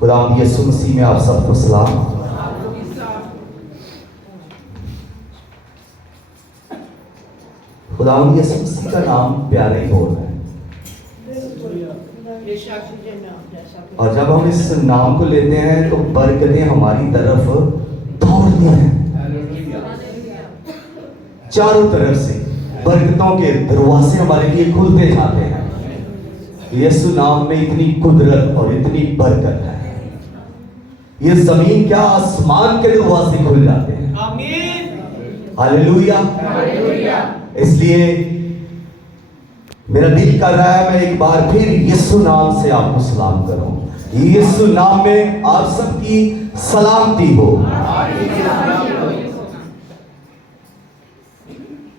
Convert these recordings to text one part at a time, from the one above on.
खुदावंद यीशु मसीह में आप सबको सलाम। खुदावंद यीशु मसीह का नाम प्यारे बोल है, और जब हम इस नाम को लेते हैं तो बरकतें हमारी तरफ दौड़ती हैं। चारों तरफ से बरकतों के दरवाजे हमारे लिए खुलते जाते हैं। यीशु नाम में इतनी कुदरत और इतनी बरकत है, ये जमीन क्या आसमान के दरवाजे खुल जाते हैं। आमीन, हालेलुया। इसलिए मेरा दिल कर रहा है मैं एक बार फिर यीशु नाम से आपको सलाम करूं। यीशु नाम में आप सबकी सलामती हो।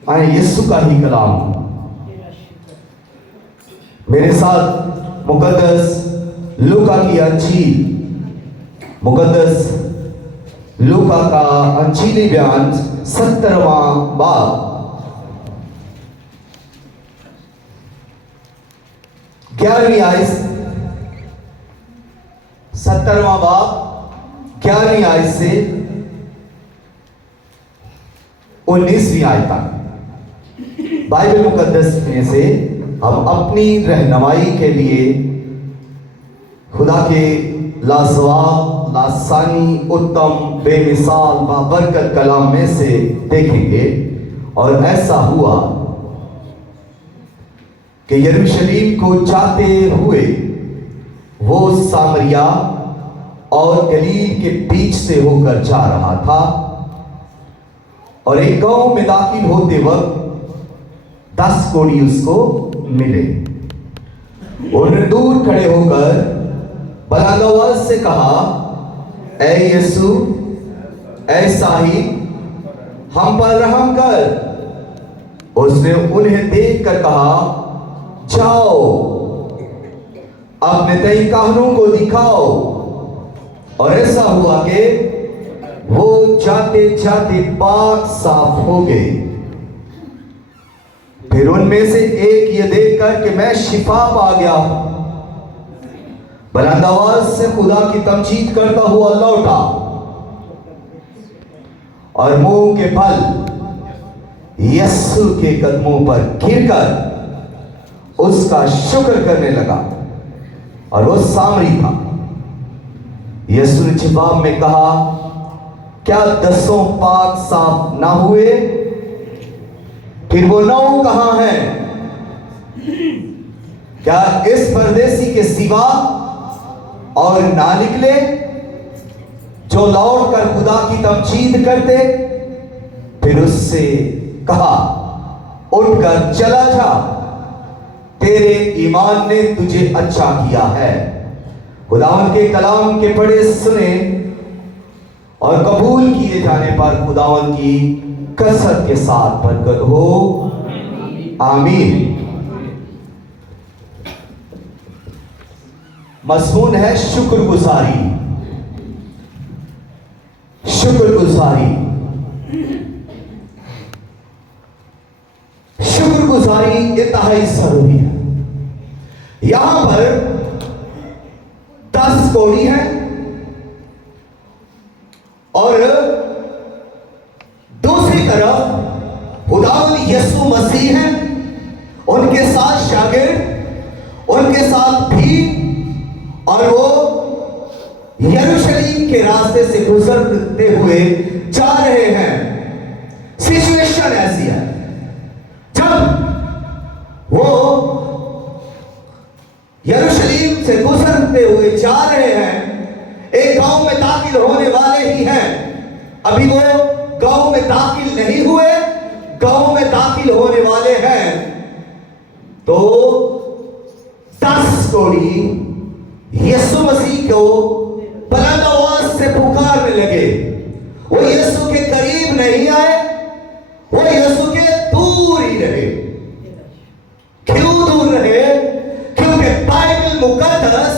आए यीशु का ही कलाम मेरे साथ मुकद्दस लूका की अंजील, मुकद्दस लूका का अंजीली बयान 17वां बाब 11वीं आयत, 17वां बाब 11वीं आयत से 19वीं आयत तक बाइबल मुकद्दस में से हम अपनी रहनुमाई के लिए खुदा के लाजवाब, लासानी, उत्तम, बेमिसाल बाबरकत कलाम में से देखेंगे। और ऐसा हुआ कि यरूशलेम को जाते हुए वो सामरिया और गलील के बीच से होकर जा रहा था, और एक गांव में दाखिल होते वक्त 10 कोढ़ी उसको मिले। उन्होंने दूर खड़े होकर बुलंद आवाज से कहा, ऐ यीशु, ऐ साहिब, हम पर रहम कर। उसने उन्हें देखकर कहा, जाओ अपने तय कानों को दिखाओ। और ऐसा हुआ कि वो जाते जाते पाक साफ हो गए। फिर उनमें से एक ये देखकर कि मैं शिफा पा गया, बुलंद आवाज से खुदा की तमजीद करता हुआ लौटा और मुंह के बल यीशु के कदमों पर गिरकर उसका शुक्र करने लगा, और वो सामरी था। यीशु ने जवाब में कहा, क्या 10 पाक साफ ना हुए? फिर वो 9 कहां हैं? क्या इस परदेसी के सिवा और ना निकले जो लौट कर खुदा की तमजीद करते? फिर उससे कहा, उठकर चला जा, तेरे ईमान ने तुझे अच्छा किया है। खुदावन के कलाम के पढ़े सुने और कबूल किए जाने पर खुदावन की कसरत के साथ बरकत हो। आमीन। मज़मून है शुक्रगुजारी। शुक्रगुजारी, शुक्रगुजारी इंतहाई जरूरी है। यहां पर 10 कोढ़ी हैं और दूसरी तरफ खुदावंद यीशु मसीह हैं, उनके साथ शागिर्द, उनके साथ भी, और वो यरूशलेम के रास्ते से गुजरते हुए जा रहे हैं। सिचुएशन ऐसी है, जब वो यरूशलेम से गुजरते हुए जा रहे हैं, एक गांव में दाखिल होने वाले ही हैं। अभी वो गांव में दाखिल नहीं हुए, गांव में दाखिल होने वाले हैं, तो 10 कोढ़ी यीशु मसीह को बुलंद आवाज से पुकारने लगे। वो यीशु के करीब नहीं आए, वो यीशु के दूर ही रहे। क्यों दूर रहे? क्योंकि बाइबल मुकद्दस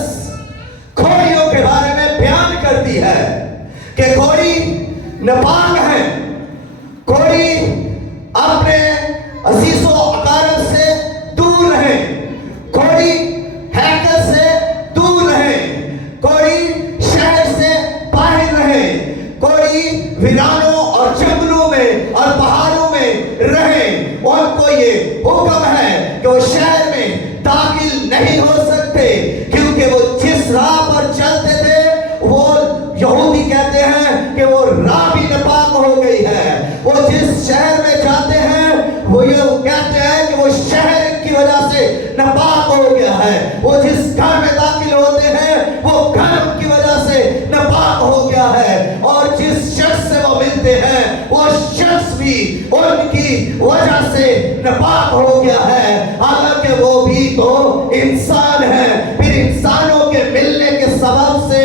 कोढ़ियों के बारे में बयान करती है कि कोढ़ी नापाक है, कोढ़ी अपने अजीजो अकारब से दूर रहे, कोढ़ी हैकल से दूर रहे, कोढ़ी हुक्म है कि वो शहर में दाखिल नहीं हो सकते, क्योंकि वो जिस राह पर चलते थे वो यहूदी कहते हैं कि वो राह भी नापाक हो गई है। वो जिस शहर में जाते हैं वो ये कहते हैं कि वो शहर की वजह से नापाक हो गया है। वो जिस घर में दाखिल होते हैं वो घर की वजह से नापाक हो गया है, और जिस शख्स से वो मिलते हैं वो शख्स भी उनकी वजह से नापाक हो गया है। हालांकि वो भी तो इंसान है, फिर इंसानों के मिलने के सबब से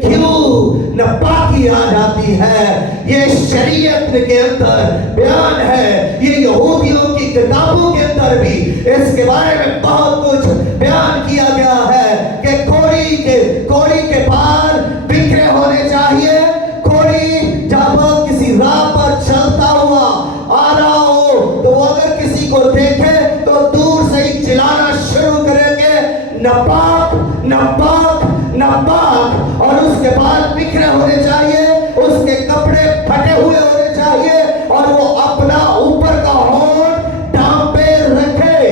क्यों नापाकी आ जाती है? ये शरीयत के अंदर बयान है, ये यहूदियों की किताबों के अंदर भी इसके बारे में बहुत कुछ बयान किया गया है कि कोड़ी के बाल बिखरे होने चाहिए। कोड़ी जब किसी राह पर चलता हुआ आ रहा हो तो अगर किसी को देखे तो दूर से ही चिल्लाना शुरू करेंगे, नापाक नापाक नापाक, और उसके बाल बिखरे होने चाहिए, उसके कपड़े फटे हुए होने चाहिए, और वो अपना ऊपर का होंठ टांपे रखे।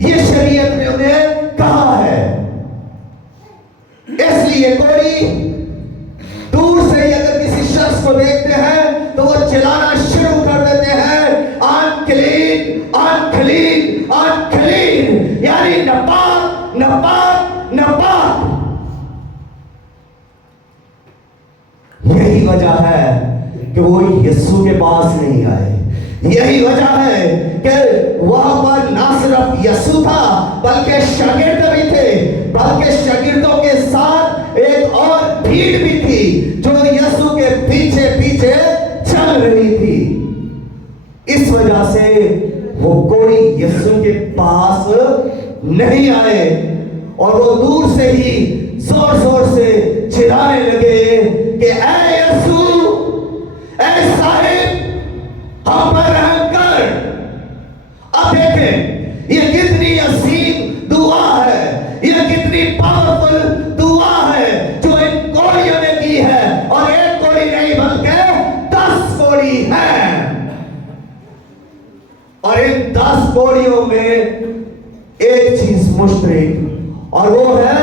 ये शरीयत ने उन्हें कहा है। इसलिए कोई दूर से ही अगर किसी शख्स को देखते हैं तो वो चिल्लाना शुरू कर देते हैं, अनक्लीन अनक्लीन अनक्लीन, यानी नापाक नापाक नापाक। यही वजह है कि वो यीशु के पास नहीं आए। यही वजह है कि वहां पर ना सिर्फ यीशु था बल्कि शागिर्द भी थे, बल्कि शागिर्दों के साथ एक और भीड़ भी थी जो यीशु के पीछे पीछे चल रही थी। इस वजह से वो कोई यीशु के पास नहीं आए, और वो दूर से ही जोर जोर से चिल्लाने लगे कि ऐ यीशु, ऐ साहिब, हम पर रहम कर। अब देखें ये कितनी अजीम दुआ है, ये कितनी पावरफुल दुआ है जो इन कोड़ियों ने की है, और एक कोड़ी नहीं बल्कि 10 कोड़ी है, और इन 10 कोड़ियों में एक चीज मुश्तरक, और वो है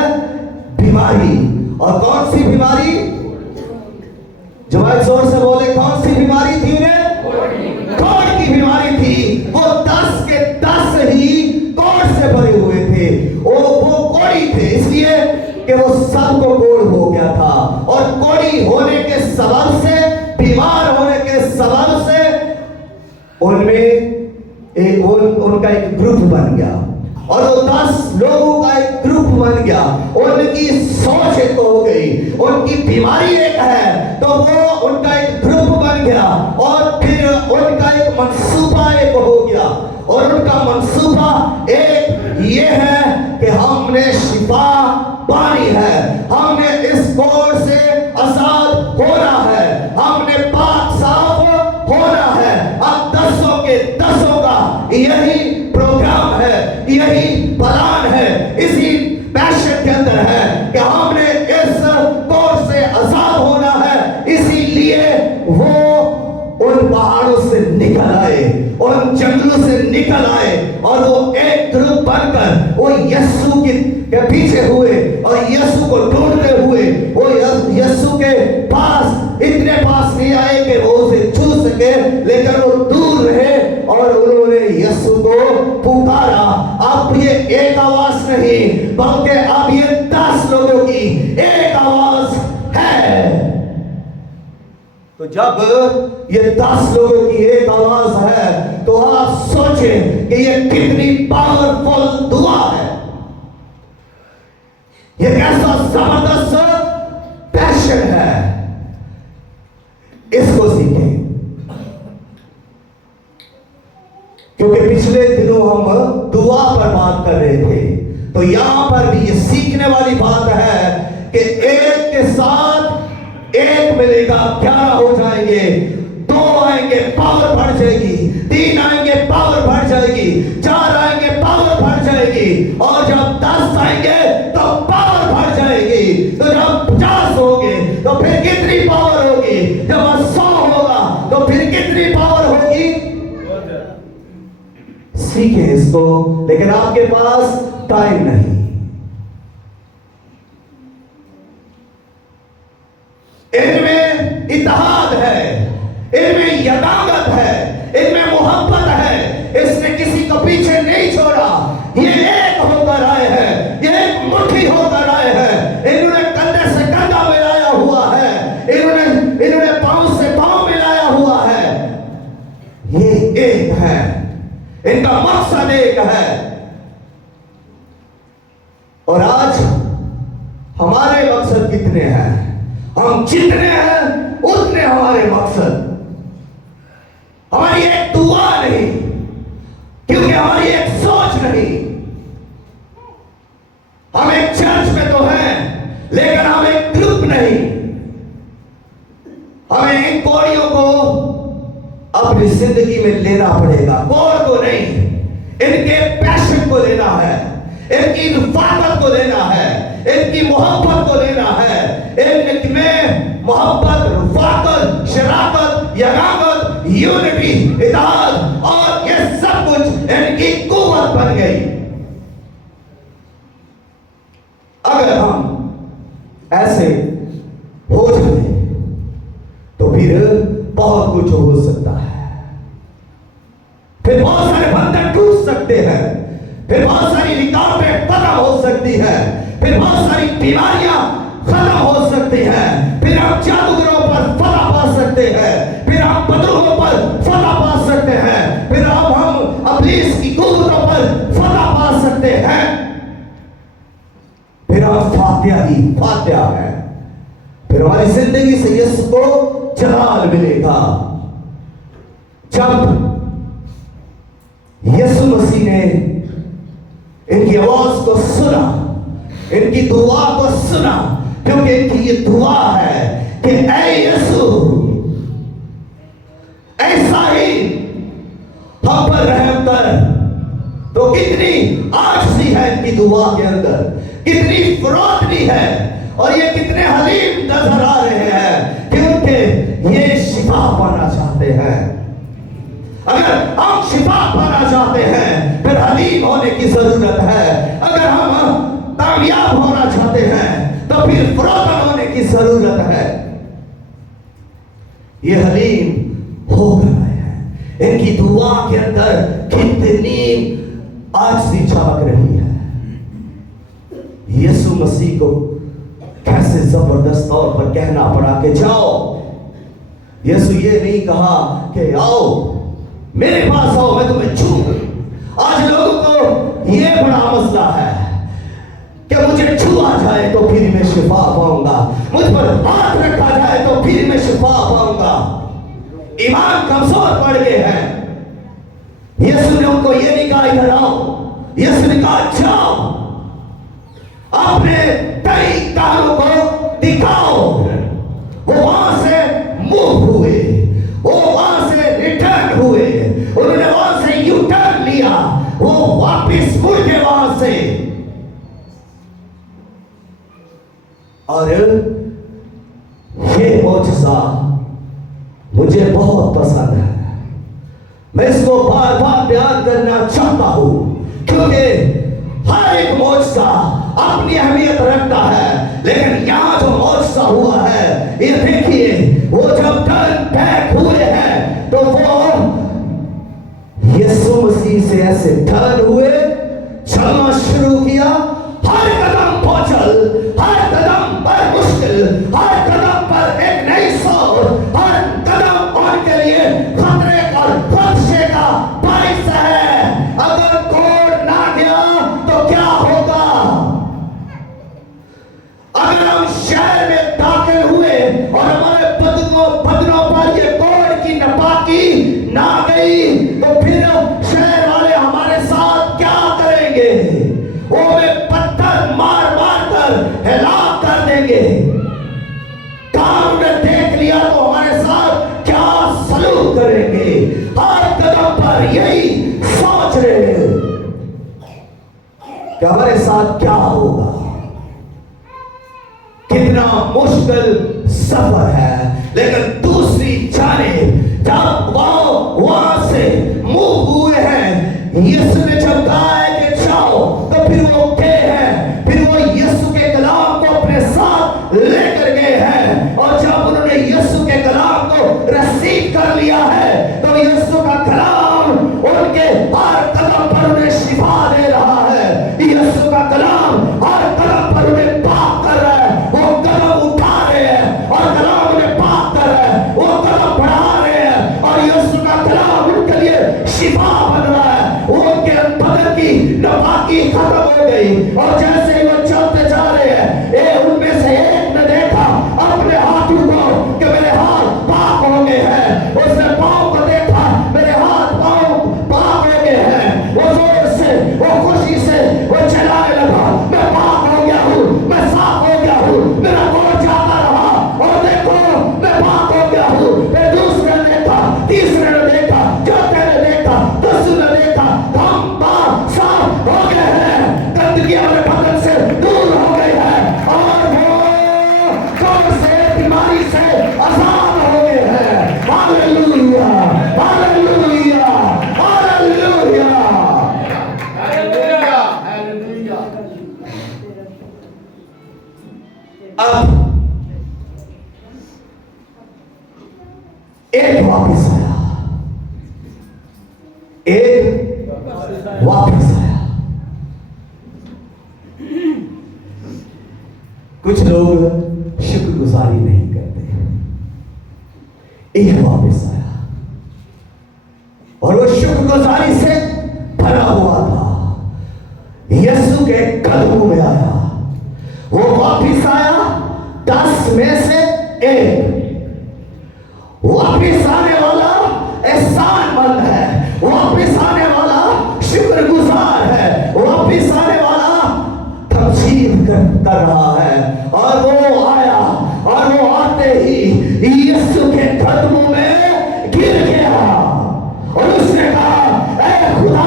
बीमारी। और कौन सी बीमारी? जवाब जोर से बोले, कौन सी बीमारी थी उन्हें? कोढ़ की बीमारी थी। वो 10 के 10 ही कोढ़ से भरे हुए थे। वो कोढ़ी थे इसलिए कि वो सबको कोढ़ हो गया था, और कोढ़ी होने के सबब से, बीमार होने के सबब से उनमें उनका एक ग्रुप बन गया, और वो 10 लोगों का एक ग्रुप बन गया। उनकी सोच एक हो गई, उनकी बीमारी एक है, तो वो उनका एक ग्रुप बन गया, और फिर उनका एक मंसूबा एक हो गया, और उनका मंसूबा एक ये है कि हमने शिफा पानी है, हमने इस कोढ़ से आजाद होना है, हमने पाक साफ होना है। अब 10 के 10 का यही प्रोग्राम है, यही प्लान है, इसी पैशन के अंदर है कि हमने इस कोढ़ से आजाद होना है। इसीलिए वो उन पहाड़ों से निकल आए, उन जंगलों से निकल आए, और वो एक ग्रुप बनकर वो यीशु के पीछे हुए, और यीशु को ढूंढते हुए वो यीशु के पास, इतने पास नहीं आए कि वो उसे छू सके, लेकिन वो दूर रहे, और उन्होंने यीशु को पुकारा। अब ये एक आवाज नहीं बल्कि अब ये 10 लोगों की एक आवाज है। तो जब ये 10 लोगों की एक आवाज है तो आप सोचें कि ये कितनी पावरफुल दुआ है, ये कैसा जबरदस्त पैशन है। इसको सीखें, क्योंकि पिछले दिनों हम दुआ पर बात कर रहे थे, तो यहां पर भी ये सीखने वाली बात है कि एक के साथ एक मिलेगा, 11 हो जाएंगे, 2 आएंगे पावर बढ़ जाएगी, 3 आएंगे पावर बढ़ जाएगी, 4 आएंगे पावर बढ़ जाएगी, और जब 10 आएंगे तो पावर बढ़ जाएगी। तो जब 50 होंगे तो फिर कितनी पावर होगी? जब 100 होगा तो फिर कितनी पावर होगी? सीखें इसको, लेकिन आपके पास टाइम नहीं। इनमें इत्तेहाद है, इनमें यदागत है, इनमें मोहब्बत है। इसने किसी को पीछे नहीं छोड़ा। ये एक होकर आए हैं, ये एक मुट्ठी होकर आए हैं। इन्होंने कंधे से कंधा मिलाया हुआ है, इन्होंने पांव से पांव मिलाया हुआ है। ये एक है, इनका मकसद एक है। और आज हमारे मकसद कितने हैं? हम जितने हैं उतने हमारे मकसद। हमारी एक दुआ नहीं, क्योंकि हमारी एक सोच नहीं। हम एक चर्च में तो हैं, लेकिन हम एक ग्रुप नहीं। हमें इन कोड़ियों को अपनी जिंदगी में लेना पड़ेगा, कोड़ को नहीं। इनके पैशन को लेना है, इनकी रफाकत को लेना है, इनकी मोहब्बत को लेना है। इनमें मोहब्बत, रफाकत, शराकत, यगावत, यूनिटी, इत्तेहाद और ये सब कुछ इनकी कुव्वत बन गई। अगर हम ऐसे हो जाए तो फिर बहुत कुछ हो सकता है। फिर बहुत सारे बंधन टूट सकते हैं, फिर बहुत सारी रुकावटें खत्म हो सकती है, फिर बहुत सारी बीमारियां खत्म हो सकती हैं, फिर हम जादूगरों पर फतह पा सकते हैं, फिर हम बदरूहों पर फतह पा सकते हैं, फिर अब हम इब्लीस की कुव्वतों पर फतह पा सकते हैं। फिर हम फातिहा ही फातिहा है। फिर हमारी जिंदगी से यीशु को जलाल मिलेगा। जब यीशु मसीह ने इनकी आवाज को सुना, इनकी दुआ को सुना, क्योंकि इनकी ये दुआ है कि ऐ यीशु, ऐसा ही हम पर रहम कर। तो कितनी आजिज़ी है इनकी दुआ के अंदर, कितनी फरोतनी है, और ये कितने हलीम नजर आ रहे हैं, क्योंकि ये शिफा पाना चाहते हैं। अगर हम शिफा पाना चाहते हैं, फिर हलीम होने की जरूरत है। अगर हम कामयाब होना चाहते हैं, तो फिर फरोतन होने की जरूरत है। ये हलीम हो गए हैं। इनकी दुआ के अंदर कितनी आजिज़ी चमक रही है। यीशु मसीह को कैसे जबरदस्त तौर पर कहना पड़ा कि जाओ। यीशु ये नहीं कहा कि आओ मेरे पास आओ, मैं तुम्हें छू। आज लोगों को ये बड़ा मसला है कि मुझे छुआ जाए तो फिर मैं शिफा पाऊंगा, मुझ पर हाथ रखा जाए तो फिर मैं शिफा पाऊंगा। ईमान कमजोर पड़ गए हैं। यीशु ने उनको ये नहीं कहा इधर आओ, यीशु ने कहा जाओ, अपने तरीकारों को दिखाओ। वो वहां से मूव हुए, वो वहां से रिटर्न हुए, उन्होंने वहां से यू टर्न लिया, वो वापिस मुड़ गए वहां से। और ये मौजज़ा मुझे बहुत पसंद है। मैं इसको बार बार बयान करना चाहता हूं, क्योंकि हर एक मौजज़ा अपनी अहमियत रखता है। लेकिन यहां जो मौजज़ा हुआ है, ये देखिए, वो जब टर्न बैक हुए हैं तो वो यीशु मसीह से ऐसे टर्न हुए, चलना शुरू किया। हर कदम बोझल, हर कदम पर मुश्किल, हर कदम पर एक नई सोच, हर कदम उनके लिए खतरे और खदशे का बाइस है। अगर कोड ना गया तो क्या होगा? अगर हम शहर में दाखिल हुए और हमारे बदनों पर ये कोड की नपाकी ना गई, तो फिर शहर वाले हमारे साथ क्या करेंगे? वो हमें पत्थर मार मार कर हिलाक कर देंगे। काम ने देख लिया तो हमारे साथ क्या सलूक करेंगे? हर कदम पर यही सोच रहे हैं कि हमारे साथ क्या होगा। कितना मुश्किल सफर है, लेकिन दूसरी जानिब जब वहां से मूव हुए हैं, यीशु ने जब कहा है कि जाओ, तो फिर वो उठे हैं, फिर वो यीशु के कलाम को अपने साथ लेकर गए हैं। और जब उन्होंने यीशु के कलाम को रिसीव कर लिया है, तो यीशु का कलाम उनके हर कदम पर उन्हें शिफा दे रहा है। यीशु का कलाम हर कदम पर उन्हें पाक कर रहा है। वो कदम उठा रहे हैं और कलाम उन्हें पाक कर रहा है, वो कदम बढ़ा रहे हैं और यीशु का कलाम उनके लिए शिफा बन रहा है। उनके बदन की नापाकी खत्म हो गई और जैसे ही वो चलते जा रहे हैं, उनमें से एक ने देखा अपने हाथों को कि मेरे हाथ पाक हो गए हैं। उसने पाँव को देखा, मेरे हाथ पाँव पाक हो गए हैं। वो जोर से, वो खुशी से वो चिल्लाने लगा, मैं पाक हो गया हूँ, मैं साफ हो गया हूँ, मेरा गोड़ जाता रहा और देखो मैं पाक हो गया हूँ। फिर दूसरे ने देखा, तीसरे ने देखा, चौथे ने देखा, दसवें ने देखा, हम पाक साफ हो गए हैं, गंदगी हमारे बदन से दूर हो गई है और वो कौन से बीमारी से आजाद हो गए हैं। Hallelujah, hallelujah, hallelujah, hallelujah. अब एक वापस आया, एक वापस आया। कुछ लोग शुक्रगुजारी नहीं करते। एक वापस आया और वो शुक्रगुजारी से भरा हुआ था। यीशु के कदमों में आया, वो वापस आया। 10 में से एक वापिस आने वाला एहसानमंद है, वापिस आने वाला शुक्रगुजार है, वापिस आने वाला तमजीद कर रहा है। और वो आया और वो आते ही यीशु के कदमों में गिर गया और उसने कहा, ऐ खुदा,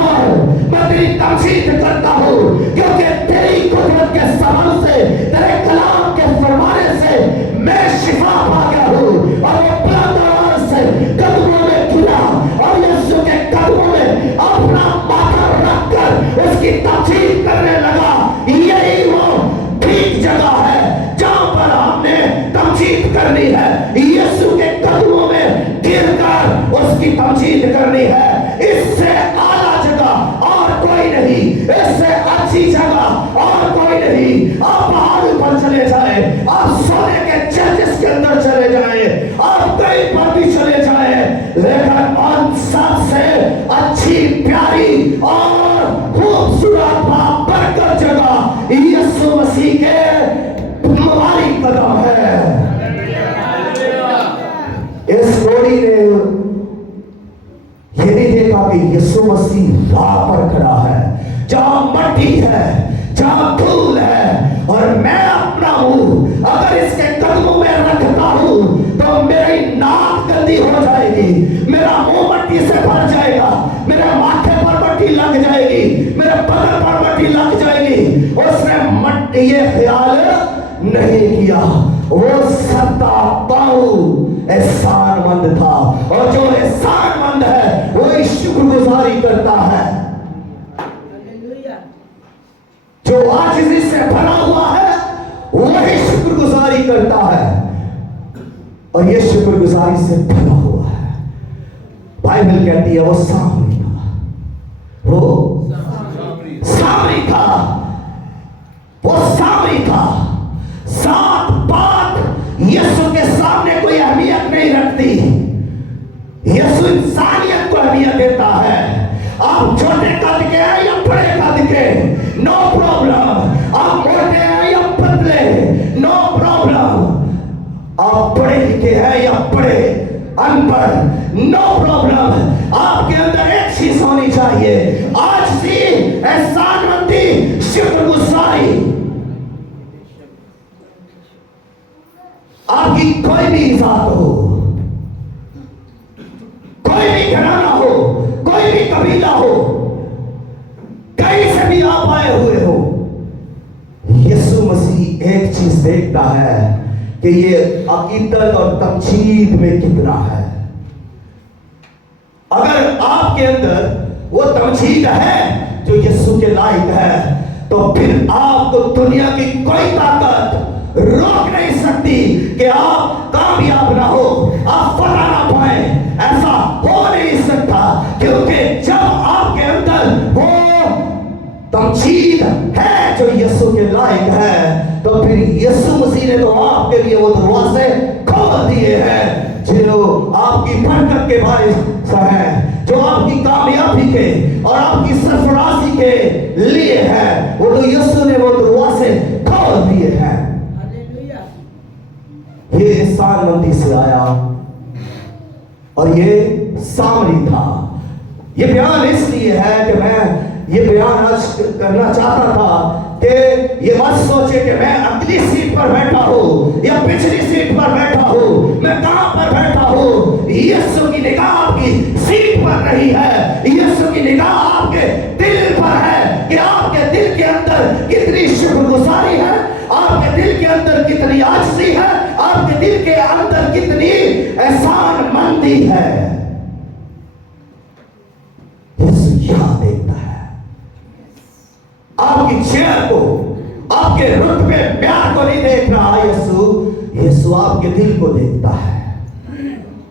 मैं तेरी तमजीद करता हूँ क्योंकि तेरी कुदरत के सबब से, तेरे कलाम के फरमाने से मैं शिफा पा गया हूँ। और वो बुलंद आवाज से कदमों में गिरा और यीशु के कदमों में अपना माथा रखकर उसकी तमजीद करने लगा। यही वो ठीक जगह है जहां पर हमने तमजीद करनी है। यीशु के कदमों में गिरकर उसकी तमजीद करनी है। इससे आला जगह और कोई नहीं, इससे अच्छी जगह और कोई नहीं। आप पहाड़ों पर चले जाए, आप सोने के चर्चिस के अंदर चले जाए, आप कहीं पर भी चले जाए, लेकिन सबसे अच्छी, प्यारी और खूबसूरत बरकत जगह यीशु मसीह के मुबारक कदम है। इस लोड़ी ने ये नहीं देखा कि यीशु मसीह राह पर खड़ा है, जहां मट्टी है, जहां धूल है और मैं अपना हूं। अगर इसके कदमों में रखता हूं तो मेरी नाक गंदी हो जाएगी, मेरा मुंह मट्टी से भर जाएगा, मेरे माथे पर मट्टी लग जाएगी, मेरे बदन पर मट्टी लग जाएगी। उसने मट्टी ये ख्याल नहीं किया। वो सत्ता पाऊ एहसानमंद था और जो एहसानमंद है वही शुक्रगुजारी करता है। जो आजिज़ी से भरा हुआ है वही शुक्रगुजारी करता है और ये शुक्रगुजारी से भरा हुआ है। बाइबल कहती है वो सामरी था, वो सामरी था, वो सामरी था। सात बात यीशु के सामने कोई अहमियत नहीं रखती। यीशु इंसानियत को अहमियत देता है। आप छोटे कद के हैं या बड़े कद के, नो प्रॉब्लम। आप मोटे हैं या पतले, नो प्रॉब्लम। आप पढ़े लिखे हैं या बड़े अनपढ़, नो प्रॉब्लम। आपके अंदर एक चीज होनी चाहिए, आजिज़ी, एहसानमंदी, शुक्रगुजारी। आपकी कोई भी जात हो, कोई भी घराना हो, कोई भी कबीला हो, कहीं से भी आप आए हुए हो, यीशु मसीह एक चीज देखता है कि ये अकीदत और तमजीद में कितना है। अगर आपके अंदर वो तमजीद है जो यीशु के लायक है, तो फिर आपको दुनिया की कोई ताकत रोक नहीं सकती कि आप कामयाब ना हो, आप फतह ना पाए। ऐसा हो नहीं सकता, क्योंकि जब आपके अंदर वो तमजीद है जो यीशु के लायक है, तो फिर यीशु मसीह ने तो आपके लिए वो दरवाजे खोल दिए हैं जो आपकी बरकत के बारिश है, जो आपकी कामयाबी के और आपकी सरफराजी के लिए है। वो तो यीशु ने वो दरवाजे खोल दिए हैं। ये इंसानमंदी से आया और ये सामरी था। ये बयान इसलिए है कि मैं ये बयान आज करना चाहता था कि ये मत सोचे कि मैं अगली सीट पर बैठा हूं या पिछली सीट पर बैठा हूं, मैं कहां पर बैठा हूं। यीशु की निगाह आपकी सीट पर नहीं है, यीशु की निगाह आपके दिल पर है कि आपके दिल के अंदर कितनी शुक्रगुजारी है, आपके दिल के अंदर कितनी आजिज़ी है, आपके दिल के अंदर कितनी एहसानमंदी है। यीशु यहां देखता है आपकी चेयर को, आपके रुतबे प्यार को नहीं देख रहा यीशु आपके दिल को देखता है,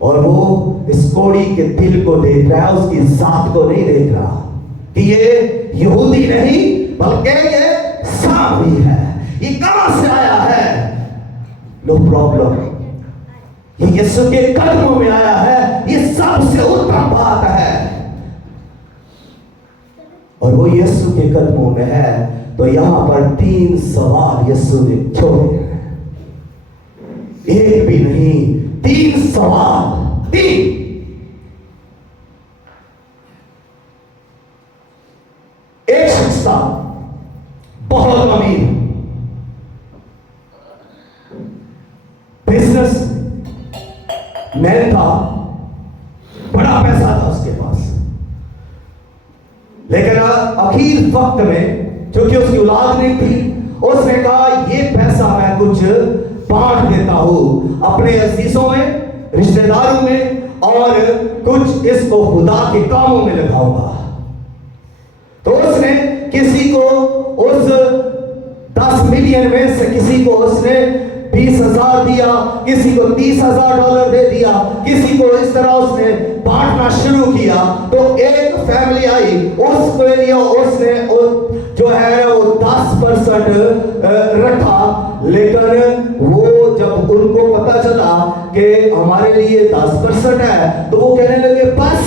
और वो इस कोड़ी के दिल को देख रहा है, उसकी जात को नहीं देख रहा कि ये यहूदी नहीं बल्कि ये सामरी है। ये कहां से आया है? नो प्रॉब्लम, ये यीशु के कदमों में आया है। ये सबसे उत्तम बात है, और वो यीशु के कदमों में है। तो यहां पर 3 सवाल यीशु ने छोड़े हैं, एक भी नहीं, 3 सवाल। 3 एक शख्स था बहुत अमीर, बिजनेस मैन था, बड़ा पैसा था उसके पास, लेकिन आखिर वक्त में क्योंकि उसकी औलाद नहीं थी, उसने कहा ये पैसा मैं कुछ बांट देता हूं अपने अजीजों में, रिश्तेदारों में, और कुछ इसको खुदा के कामों में लगाऊंगा। तो उसने किसी को उस 10 मिलियन में से किसी को उसने 20,000 दिया, किसी को $30,000 दे दिया, किसी को इस तरह उसने बांटना शुरू किया। तो एक फैमिली आई, उसके लिए उसने जो है वो 10% रखा, लेकिन वो जब उनको पता चला कि हमारे लिए 10% है, तो वो कहने लगे बस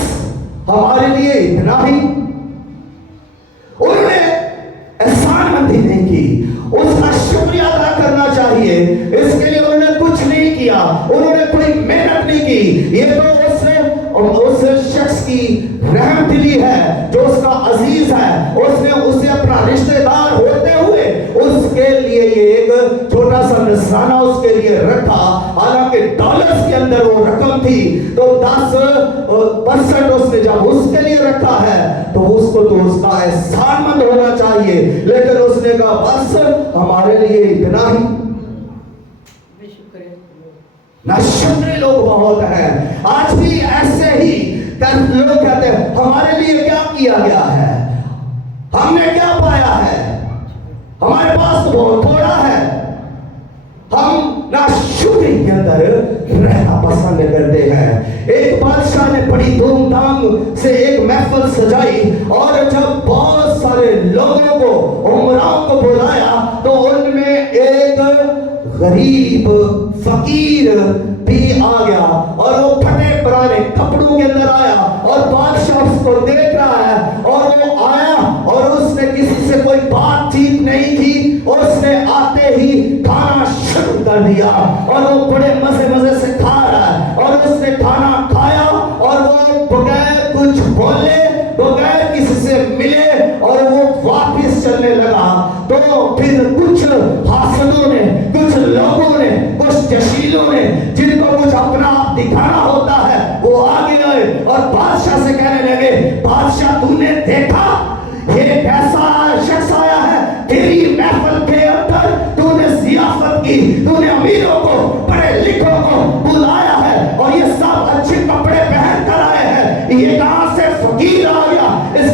हमारे लिए इतना ही। उन्होंने एहसानमंदी नहीं की, उसका शुक्रिया अदा करना चाहिए, इसके लिए उन्होंने कुछ नहीं किया, उन्होंने कोई मेहनत नहीं की। ये तो उस शख्स की रहम दिली है जो उसका अजीज है, उसने उसे अपना रिश्तेदार होते हुए उसके लिए ये एक छोटा सा नजराना उसके लिए रखा, हालांकि डॉलर्स के अंदर वो रकम थी। तो 10% उसने जब उसके लिए रखा है तो उसको तो उसका एहसानमंद होना चाहिए, लेकिन उसने कहा बस हमारे लिए इतना ही। नाशुक्र लोग बहुत हैं, आज भी ऐसे ही लोग कहते हैं हमारे लिए क्या किया गया है, हमने क्या पाया है, हमारे पास तो बहुत थोड़ा है। हम नाशुक्री के अंदर रहना पसंद करते हैं। एक बादशाह ने बड़ी धूमधाम से एक महफिल सजाई, और जब बहुत सारे लोगों को, उमराओं को बुलाया, तो उनमें एक गरीब फकीर भी आ गया, और वो फटे पुराने कपड़ों के अंदर आया, और बादशाह उसको देख रहा है, और वो आया और उसने किसी से कोई बातचीत नहीं की, उसने आते ही खाना शुरू कर दिया, और वो बड़े मजे से खा रहा है, और उसने खाना खाया, और वो बगैर कुछ बोले, बगैर किसी से मिले, और वो वापस चलने लगा। तो फिर कुछ हासिलों ने, कुछ लोगों ने, कुछ जशीलों ने, जिनको कुछ अपना आप दिखाना होता है, वो आगे आए और बादशाह से कहने लगे, बादशाह तूने देखा ये कैसा शख्स आया है तेरी महफिल के अंदर, तूने जियाफत की, तूने अमीरों को, पढ़े लिखों को बुलाया है, और ये सब अच्छे कपड़े पहन कर आए हैं, ये कहां से फकीर आ गया, इस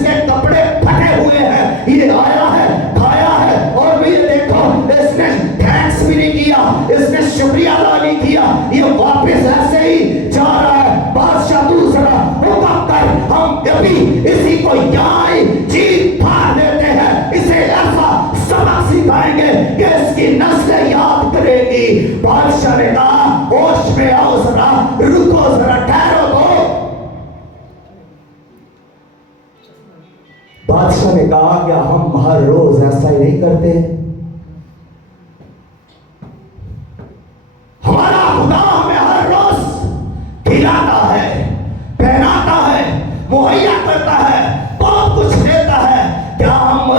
कहा क्या हम हर रोज ऐसा ही नहीं करते? हमारा खुदा हमें हर रोज खिलाता है, पहनाता है, मुहैया करता है, बहुत कुछ देता है। क्या हम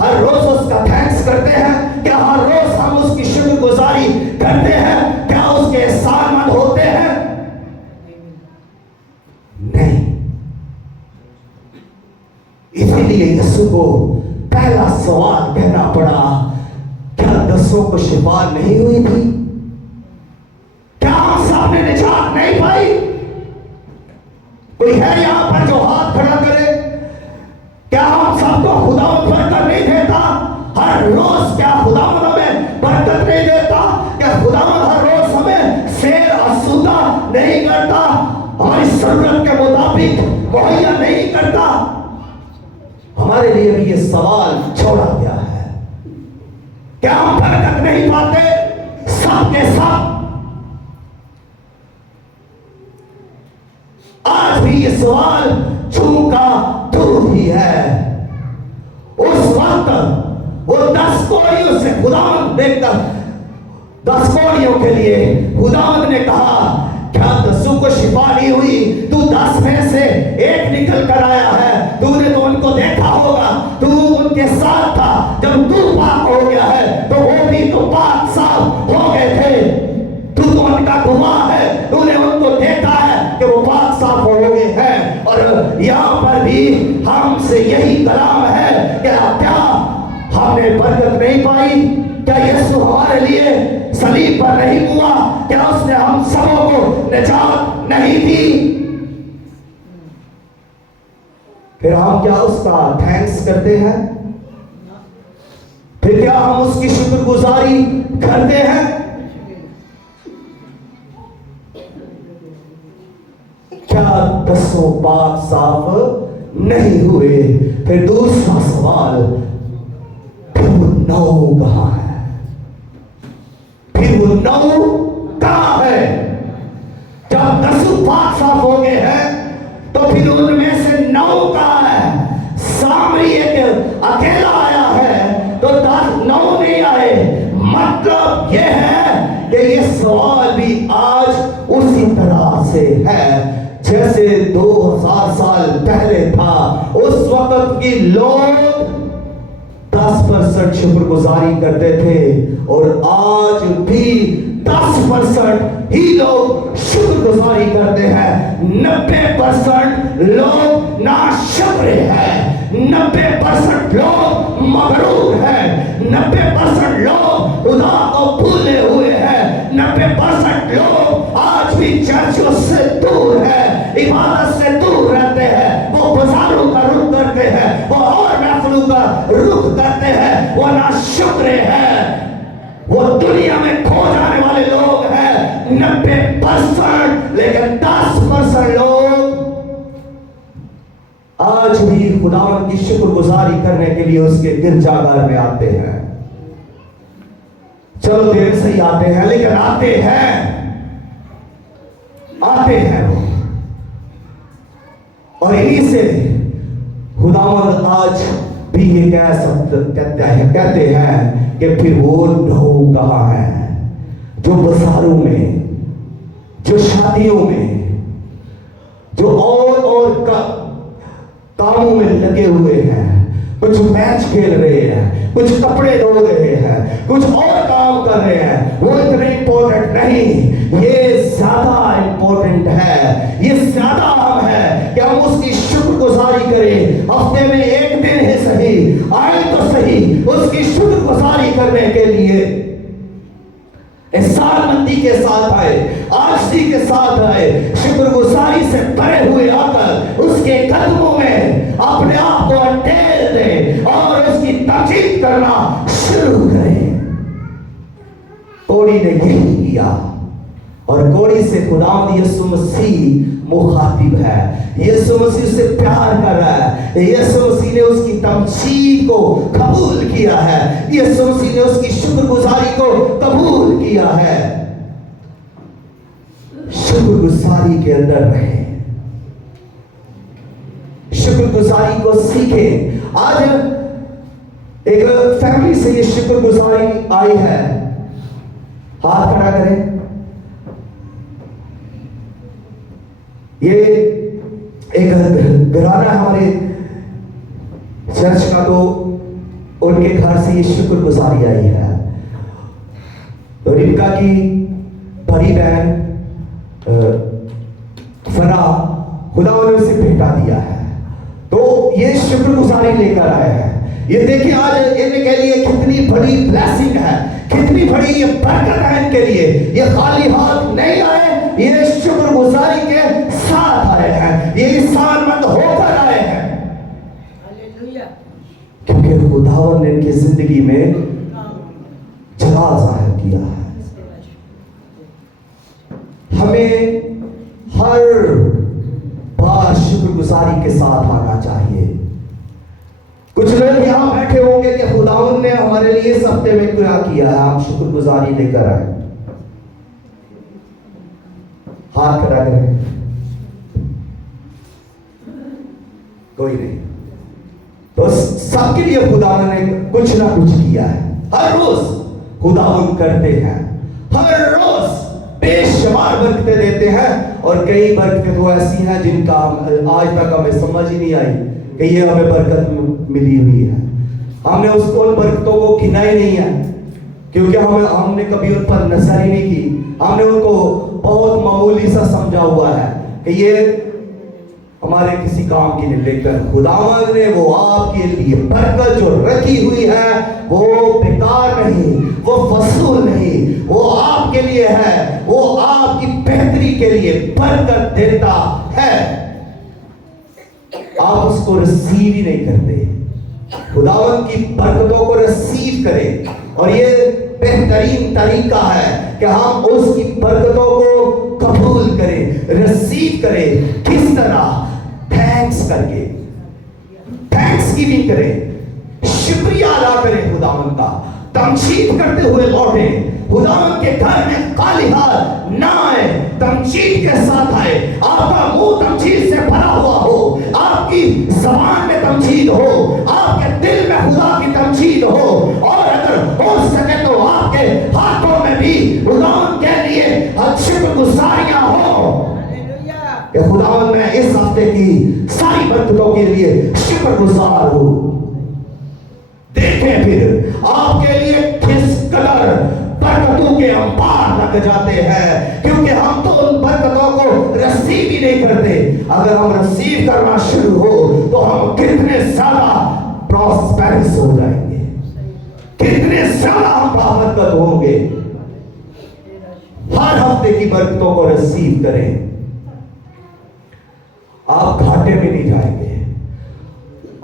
हर रोज उसका थैंक्स करते हैं? क्या हर रोज हम उसकी शुक्रगुजारी करते हैं? क्या उसके एहसानमंद होते हैं? नहीं। इसीलिए यीशु को पहला सवाल कहना पड़ा, क्या 10 को शिफा नहीं हुई थी? क्या हम सबने निजात नहीं पाई? कोई है यहां पर जो हाथ खड़ा करे? क्या हम सबको खुदावंद बरकत नहीं देता? हर रोज क्या खुदावंद हमें बरकत नहीं देता? क्या खुदावंद हर रोज हमें शेर आसूदा नहीं करता? हमारी जरूरत के मुताबिक मुहैया नहीं करता? हमारे लिए भी ये सवाल छोड़ा गया है। क्या हम बरकत नहीं पाते सब के सब? आज भी ये सवाल झूका दूर ही है। उस वक्त वो 10 कोड़ियों से खुदावंद देखकर 10 कोड़ियों के लिए खुदावंद ने कहा, क्या 10 को शिफा नहीं हुई? तू 10 में से एक निकल कर आया है। तूने तो उनको देखा होगा, तू उनके साथ था। जब तू पाक हो गया है तो वो भी तो पाक साफ हो गए थे। तू तो उनका गवाह है, तूने उनको देखा है कि वो पाक साफ हो गए हैं। और यहाँ पर भी हमसे यही कलाम है कि क्या हमने बरकत नहीं पाई? क्या यीशु हमारे लिए सलीब पर नहीं हुआ? क्या उसने हम सबों को निजात नहीं दी? फिर हम क्या उसका थैंक्स करते हैं? फिर क्या हम उसकी शुक्रगुजारी करते हैं? क्या 10 पाक साफ नहीं हुए? फिर दूसरा सवाल, फिर वो 9 कहां है? फिर वो 9 कहां है? जब 10 पाक साफ हो गए हैं तो फिर उनमें से 9 कहां है? सामरी एक अकेला आया है तो 9 नहीं आए। मतलब यह है कि ये सवाल भी आज उसी तरह से है जैसे 2000 साल पहले था। उस वक्त की लोग 10% शुक्रगुजारी करते थे और आज भी 10% ही लोग शुक्रगुजारी करते हैं। 90% लोग नाशुक्र हैं, 90% लोग मगरूर हैं, 90% लोग खुदा को भूले हुए हैं, 90% लोग आज भी चर्चों से दूर है, इबादत से दूर रहते हैं। वो बाजारों का रुख करते हैं, वो और महफिलों का रुख करते हैं, वो नाशुक्र है, वो दुनिया में खो जाने वाले लोग हैं 90%। लेकिन 10% लोग आज भी खुदावंद की शुक्रगुजारी करने के लिए उसके गिरजाघर में आते हैं। चलो देर से ही आते हैं, लेकिन आते हैं वो। और इन्हीं से खुदावंद आज भी ये कहते हैं कि फिर वो 9 कहां है जो बाजारों में, जो शादियों में, जो और कामों में लगे हुए हैं। कुछ मैच खेल रहे हैं, कुछ कपड़े धो रहे हैं, कुछ और काम कर रहे हैं। वो इतने इंपॉर्टेंट नहीं, ये ज्यादा इंपॉर्टेंट है। ये ज्यादा अहम है कि हम उसकी शुक्रगुजारी करें। हफ्ते में एक दिन ही सही, आए तो सही, उसकी शुक्रगुजारी करने के लिए एहसानमंदी के साथ आए, आजिज़ी के साथ आए, शुक्रगुजारी से भरे हुए आकर उसके कदमों में अपने आप को अटेल दें और उसकी ताकीद करना शुरू करें। कोड़ी ने यही किया और कोड़ी से खुदावंद यीशु मसीह मुखातिब है। यीशु मसीह से प्यार कर रहा है। यीशु मसीह ने उसकी तमजीद को कबूल किया है। यीशु मसीह ने उसकी शुक्रगुजारी को कबूल किया है। शुक्रगुजारी के अंदर रहें, शुक्रगुजारी को सीखें। आज एक फैमिली से ये शुक्रगुजारी आई है, हाथ खड़ा करें। ये एक घराना हमारे चर्च का, तो उनके घर से ये शुक्रगुजारी आई है। तो रिबका की बड़ी बहन फरा, खुदा ने उसे भेटा दिया है, तो ये शुक्रगुजारी लेकर आए हैं। ये देखिए आज इनके लिए कितनी बड़ी ब्लेसिंग है, कितनी बड़ी ये बरकत है इनके लिए। ये खाली हाथ नहीं आए, ये शुक्रगुजारी के साथ आए हैं, ये ईमानमंद होकर आए हैं, क्योंकि खुदावन ने इनकी जिंदगी में जलाल जाहिर किया है। हमें हर बार शुक्रगुजारी के साथ आना चाहिए। कुछ लोग यहां बैठे होंगे कि खुदावन ने हमारे लिए इस हफ्ते में क्या किया है, आप शुक्रगुजारी लेकर आए। हाथ खड़ा करें, कोई नहीं। तो सबके लिए खुदावन ने कुछ ना कुछ किया है। हर रोज खुदावन करते हैं, हर रोज बेशुमार बरकतें देते हैं, और कई बरकतें तो ऐसी हैं जिनका आज तक हमें समझ ही नहीं आई कि ये हमें बरकत मिली हुई है। हमने उसको उन बरकतों को गिना ही नहीं है, क्योंकि हमने कभी उन पर नजर ही नहीं की। हमने उनको बहुत मामूली सा समझा हुआ है कि ये हमारे किसी काम की नहीं, लेकिन खुदावंद ने वो आपके लिए बरकत जो रखी हुई है वो बेकार नहीं, वो फसूल नहीं, वो आपके लिए है, वो आपकी बेहतरी के लिए बरकत देता है। आप उसको रिसीव ही नहीं करते। खुदावंद की बरकतों को रिसीव करें, और ये बेहतरीन तरीका है कि हम उसकी बरकतों को कबूल करें, रिसीव करें। किस तरह? थैंक्स करके, थैंक्स गिविंग करें, शुक्रिया अदा करें खुदावंद का, तमजीद करते हुए लौटे। खुदावंद के घर में खाली हाथ ना आए, तमजीद के साथ आए। आपका मुंह तमजीद से भरा हुआ हो, आपकी जबान में तमजीद हो, आपके दिल में खुदा की तमजीद हो, और अगर हो सके तो आपके हाथों में भी खुदावंद के लिए शुक्रगुजारियां हो कि खुदावंद मैं इस हफ्ते की सारी बरकतों के लिए शुक्रगुजार हूं। देखें फिर आपके लिए किस कदर बरकतों के अंबार लग जाते हैं, क्योंकि हम तो उन बरकतों को रिसीव ही नहीं करते। अगर हम रिसीव करना शुरू हो तो हम कितने ज्यादा प्रॉस्पेरस हो जाएंगे, कितने ज्यादा हम बरकत होंगे। हर हफ्ते की बरकतों को रिसीव करें, आप घाटे में नहीं जाएंगे,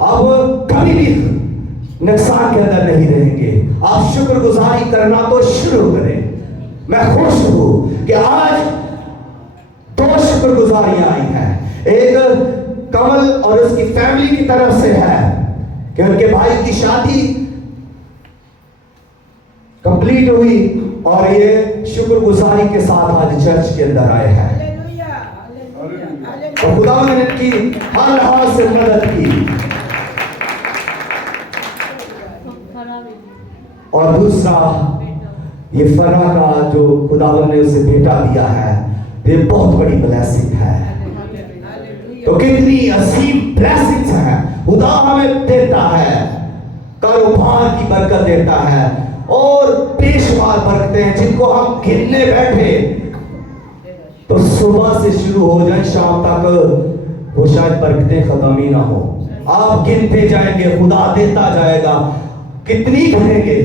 आप कभी भी नुकसान के अंदर नहीं रहेंगे। आप शुक्रगुजारी करना तो शुरू करें। मैं खुश हूं कि आज 2 शुक्रगुजारियां आई हैं। एक कमल और उसकी फैमिली की तरफ से है कि उनके भाई की शादी कंप्लीट हुई, और ये शुक्रगुजारी के साथ आज चर्च के अंदर आए हैं, और खुदा ने इनकी हर लिहाज से मदद की। और दूसरा, ये फरा का जो खुदावन ने उसे बेटा दिया है, ये बहुत बड़ी ब्लेसिंग है। तो कितनी असीम ब्लेसिंग्स हैं खुदा हमें देता है। कारोबार की बरकत देता है, और बेशुमार बरकतें जिनको हम गिनने बैठे तो सुबह से शुरू हो जाए शाम तक वो शायद बरकतें खत्म ही ना हो। आप गिनते जाएंगे, खुदा देता जाएगा। कितनी गिनेंगे?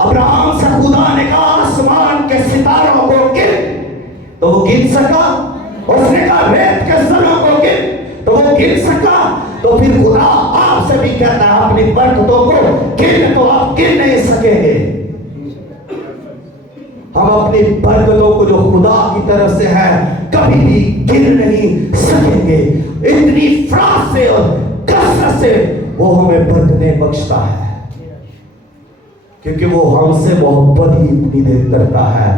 अब्राहम से खुदा ने कहा आसमान के सितारों को गिन, तो वो गिन सका। उसने कहा रेत के ज़रों को गिन, तो वो गिन सका। तो फिर खुदा आपसे भी कहता है अपनी बरकतों को गिन, तो आप गिन नहीं सकेंगे। हम अपनी बरकतों को जो खुदा की तरफ से है कभी भी गिन नहीं सकेंगे। इतनी फराख से और कसरत से वो हमें बरकतें बख्शता है, क्योंकि वो हमसे मोहब्बत ही इतनी देर करता है।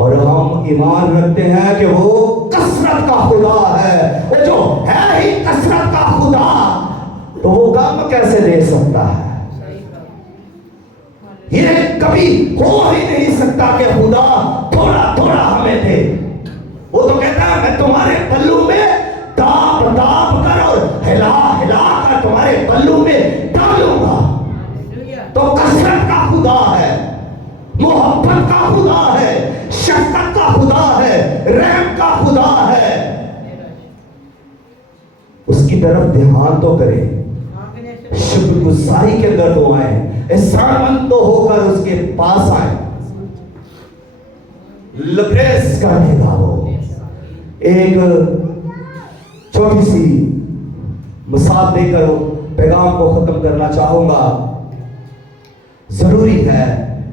और हम ईमान रखते हैं कि वो कसरत का खुदा है, वो जो है ही कसरत का खुदा, तो वो कम कैसे दे सकता है? ये कभी हो ही नहीं सकता कि खुदा थोड़ा थोड़ा हमें दे। वो तो कहता है मैं तुम्हारे पल्लू में दाब दाब कर और हिला हिला कर तुम्हारे पल्लू में डालूंगा। तो कसरत का खुदा है, मोहब्बत का खुदा है, शफकत का खुदा है, रहम का खुदा है। उसकी तरफ ध्यान तो करें, शुक्रगुजारी के अंदर तो आए, एहसानमंद तो होकर उसके पास आए। लप्रेस करेगा वो। एक छोटी सी मिसाल देकर पैगाम को खत्म करना चाहूंगा। जरूरी है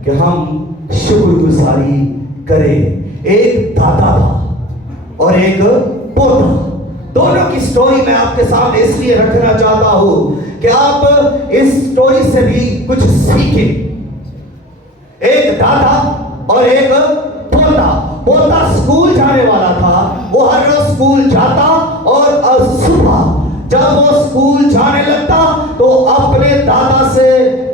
कि हम शुक्रगुजारी करें। एक दादा था और एक पोता, दोनों की स्टोरी मैं आपके सामने इसलिए रखना चाहता हूं कि आप इस स्टोरी से भी कुछ सीखें। एक दादा और एक पोता। पोता स्कूल जाने वाला था, वो हर रोज स्कूल जाता और सुबह जब वो स्कूल जाने लगता तो अपने दादा से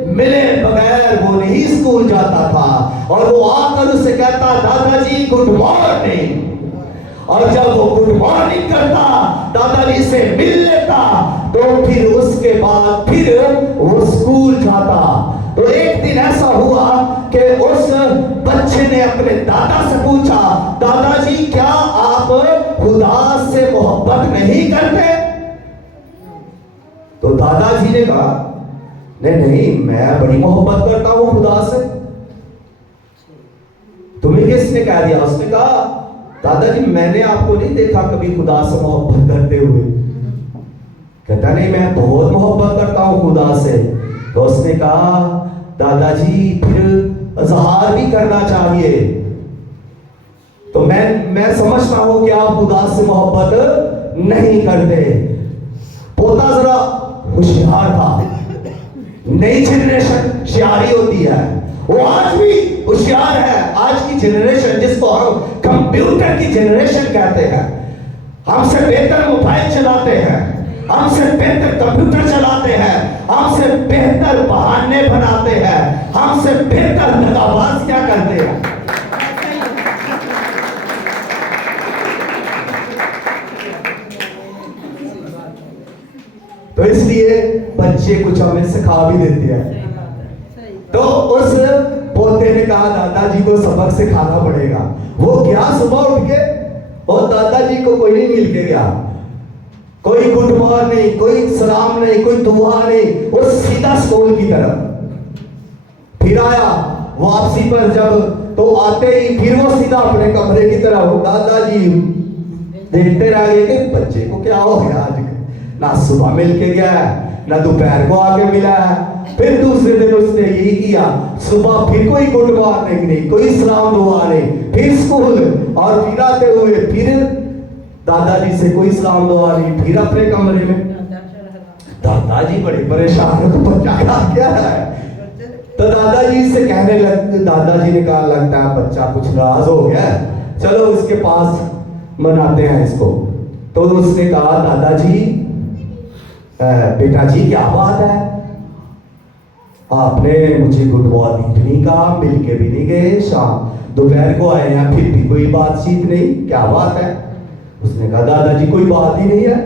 मिले बगैर वो नहीं स्कूल जाता था। और वो आकर उसे कहता, दादाजी गुड मॉर्निंग। और जब वो गुड मॉर्निंग करता, दादाजी से मिल लेता, तो फिर उसके बाद फिर वो स्कूल जाता। तो एक दिन ऐसा हुआ कि उस बच्चे ने अपने दादा से पूछा, दादाजी क्या आप खुदा से मोहब्बत नहीं करते? तो दादाजी ने कहा, नहीं नहीं, मैं बड़ी मोहब्बत करता हूं खुदा से। तुम्हें किसने कह दिया? उसने कहा, दादाजी मैंने आपको नहीं देखा कभी खुदा से मोहब्बत करते हुए। कहता नहीं, मैं बहुत मोहब्बत करता हूं खुदा से। तो उसने कहा, दादाजी फिर इजहार भी करना चाहिए। तो मैं समझता हूं कि आप खुदा से मोहब्बत नहीं करते। पोता जरा होशियार था। नई जनरेशन होशियारी होती है, वो आज भी होशियार है। आज की जनरेशन जिसको हम कंप्यूटर की जनरेशन कहते हैं, हमसे बेहतर मोबाइल चलाते हैं, हमसे बेहतर कंप्यूटर चलाते हैं, हमसे बेहतर बहाने बनाते हैं, हमसे बेहतर दगाबाज क्या करते हैं। तो इसलिए बच्चे कुछ हमें सिखा भी देते हैं। तो उस पोते ने कहा, दादाजी को सबक सिखाना पड़ेगा। वो गया सुबह उठ के, और दादाजी को कोई नहीं मिल के गया। कोई गुड मॉर्निंग, कोई सलाम नहीं, कोई दुआ नहीं, वो सीधा स्कूल की तरफ। फिर आया वापसी पर जब, तो आते ही फिर वो सीधा अपने कमरे की तरफ। दादाजी देखते रह गए कि बच्चे को क्या हो गया आज, ना सुबह मिल के गया ना दोपहर को आके मिला है। फिर दूसरे दिन उसने यही किया, सुबह फिर कोई गुड मॉर्निंग नहीं, कोई सलाम दुआ नहीं, फिर स्कूल, और फिर आते हुए फिर दादाजी से कोई सलाम दुआ नहीं, फिर अपने कमरे में। दादाजी बड़े परेशान, तो बच्चा क्या है। तो दादाजी से कहने लगे, दादाजी ने कहा, लगता है बच्चा कुछ नाराज हो गया, चलो उसके पास मनाते हैं इसको। तो उसने कहा, दादाजी बेटा जी क्या बात है, आपने मुझे गुड मॉर्निंग भी नहीं कहा, मिल के भी नहीं गए, शाम दोपहर को आए हैं, फिर भी कोई बातचीत नहीं, क्या बात है? उसने कहा, दादाजी कोई बात ही नहीं है।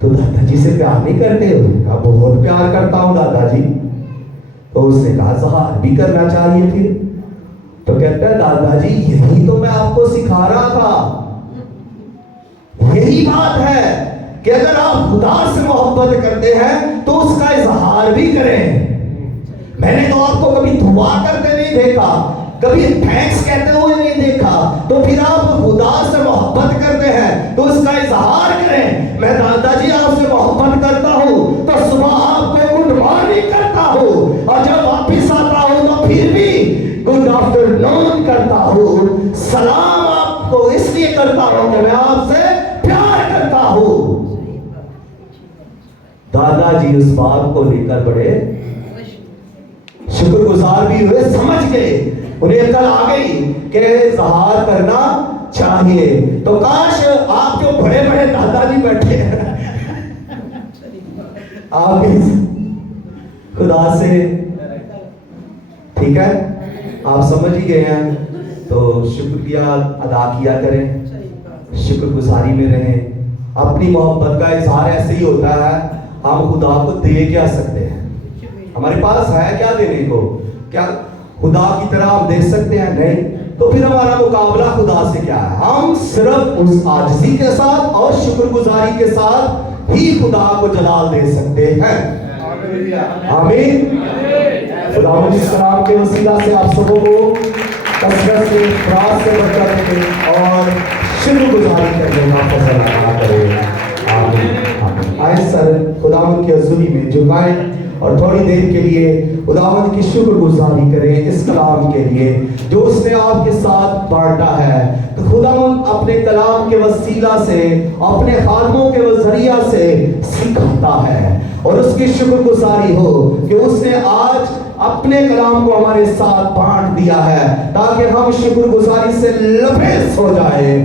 तो दादाजी से प्यार नहीं करते? उसने कहा, बहुत प्यार करता हूं दादाजी। तो उसने कहा, इजहार भी करना चाहिए फिर। तो कहता है, दादाजी यही तो मैं आपको सिखा रहा था, यही बात है कि अगर आप खुदा से मोहब्बत करते हैं तो उसका इजहार भी करें। मैंने तो आपको कभी दुआ करते नहीं देखा, कभी थैंक्स कहते हुए नहीं देखा, तो फिर आप खुदा से मोहब्बत करते हैं तो उसका इजहार करें। मैं दादाजी आपसे मोहब्बत करता हूं तो सुबह आपको गुड मॉर्निंग करता हूं, और जब वापिस आता हूं तो फिर भी गुड आफ्टरनून करता हूं। सलाम आपको इसलिए करता हूं कि मैं आपसे प्यार करता हूं। दादाजी उस बात को लेकर बड़े शुक्रगुजार भी हुए, समझ गए, उन्हें अकल आ गई कि इजहार करना चाहिए। तो काश आप जो बड़े बड़े दादाजी बैठे हैं आप इस खुदा से, ठीक है, आप समझ ही गए हैं, तो शुक्रिया अदा किया करें, शुक्रगुजारी में रहें। अपनी मोहब्बत का इजहार ऐसे ही होता है, हम खुदा को दे क्या सकते हैं, हमारे पास है क्या देने को, क्या खुदा की तरह हम दे सकते हैं? नहीं। तो फिर हमारा मुकाबला खुदा से क्या है? हम सिर्फ उस आजिज़ी के साथ और शुक्रगुजारी के साथ ही खुदा को जलाल दे सकते हैं। आमीन। खुदावंद इस कलाम के वसीला से आप सबों को कसरत से, प्रार्थना से बरकत दे और शुक्रगुजारी करने का फजल अता करे। आमीन। आए सर खुदावंद की हज़ूरी में झुकाएं और थोड़ी देर के लिए खुदावंद की शुक्रगुजारी करें इस कलाम के लिए जो उसने आपके साथ बांटा है। तो खुदावंद अपने कलाम के वसीला से, अपने खादमों के वज़रिया से सिखाता है और उसकी शुक्रगुजारी हो कि उसने आज अपने कलाम को हमारे साथ बांट दिया है ताकि हम शुक्रगुजारी से लबरेज हो जाए।